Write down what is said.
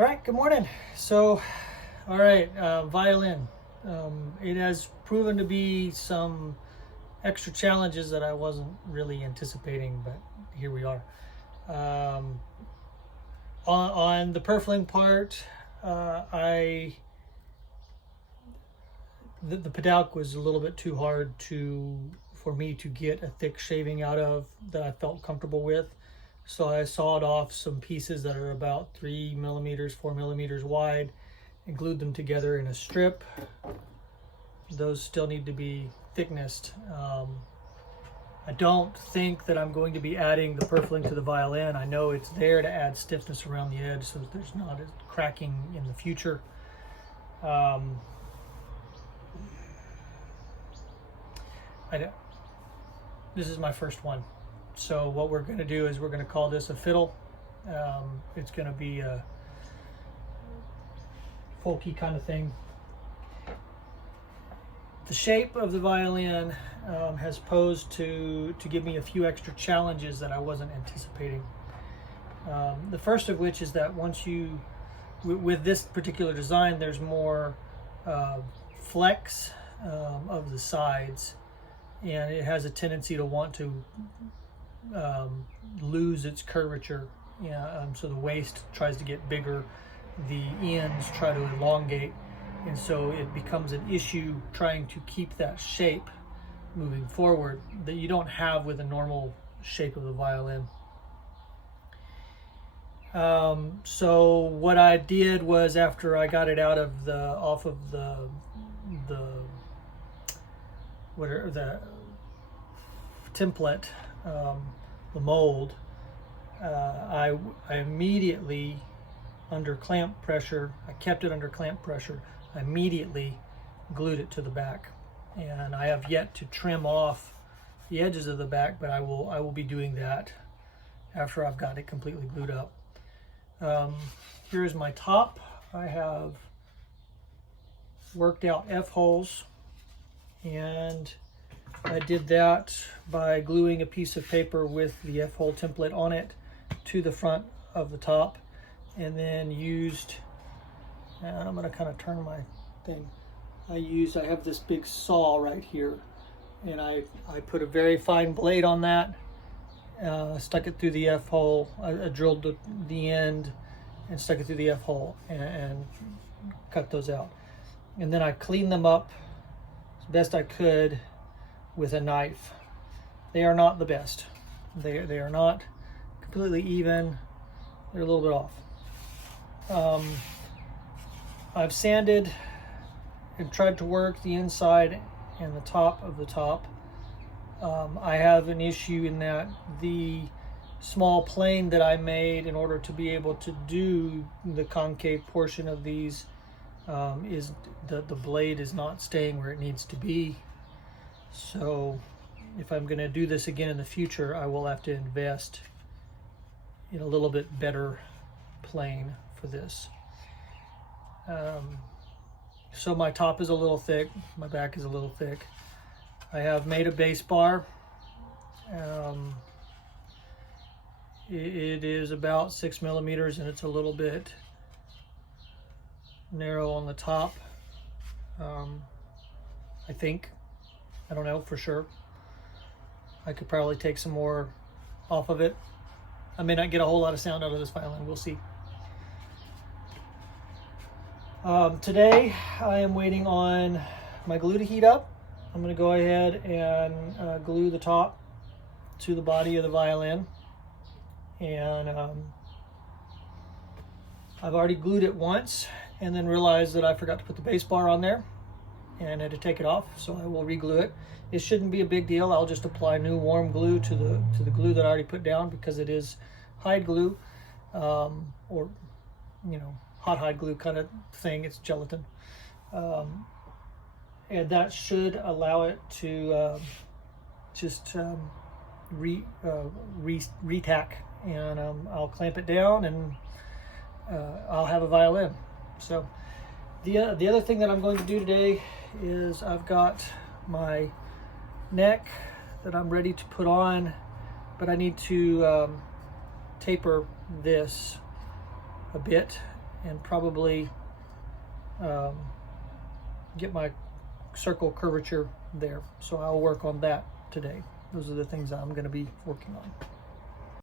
All right, good morning. So, all right, violin. It has proven to be some extra challenges that I wasn't really anticipating, but here we are. Um, on the purfling part, the pedal was a little bit too hard for me to get a thick shaving out of that I felt comfortable with. So I sawed off some pieces that are about 3 millimeters, 4 millimeters wide, and glued them together in a strip. Those still need to be thicknessed. I don't think that I'm going to be adding the purfling to the violin. I know it's there to add stiffness around the edge so that there's not a cracking in the future. This is my first one. So what we're going to do is we're going to call this a fiddle. It's going to be a folky kind of thing. The shape of the violin has posed to give me a few extra challenges that I wasn't anticipating. The first of which is that with this particular design, there's more flex of the sides, and it has a tendency to want to lose its curvature. So the waist tries to get bigger, the ends try to elongate, and so it becomes an issue trying to keep that shape moving forward that you don't have with a normal shape of the violin. So what I did was, after I got it off of the template, the mold, I immediately, under clamp pressure, I kept it under clamp pressure, I immediately glued it to the back. And I have yet to trim off the edges of the back, but I will be doing that after I've got it completely glued up. Here's my top. I have worked out F-holes, and I did that by gluing a piece of paper with the F-hole template on it to the front of the top, and then and I'm going to kind of turn my thing. I have this big saw right here, and I put a very fine blade on that, stuck it through the F-hole. I drilled the end and stuck it through the F-hole and cut those out. And then I cleaned them up as best I could with a knife. They are not the best. They are not completely even. They're a little bit off. I've sanded and tried to work the inside and the top of the top. I have an issue in that the small plane that I made in order to be able to do the concave portion of these is the blade is not staying where it needs to be. So if I'm going to do this again in the future, I will have to invest in a little bit better plane for this. So my top is a little thick, my back is a little thick. I have made a bass bar. It is about 6 millimeters, and it's a little bit narrow on the top. I think. I don't know for sure. I could probably take some more off of it. I may not get a whole lot of sound out of this violin. We'll see. Today I am waiting on my glue to heat up. I'm going to go ahead and glue the top to the body of the violin. And I've already glued it once and then realized that I forgot to put the bass bar on there and had to take it off, so I will re-glue it. It shouldn't be a big deal. I'll just apply new warm glue to the glue that I already put down, because it is hide glue, or hot hide glue kind of thing. It's gelatin, and that should allow it to just retack, and I'll clamp it down, and I'll have a violin. So the other thing that I'm going to do today is, I've got my neck that I'm ready to put on, but I need to taper this a bit and probably get my circle curvature there. So I'll work on that today. Those are the things I'm going to be working on.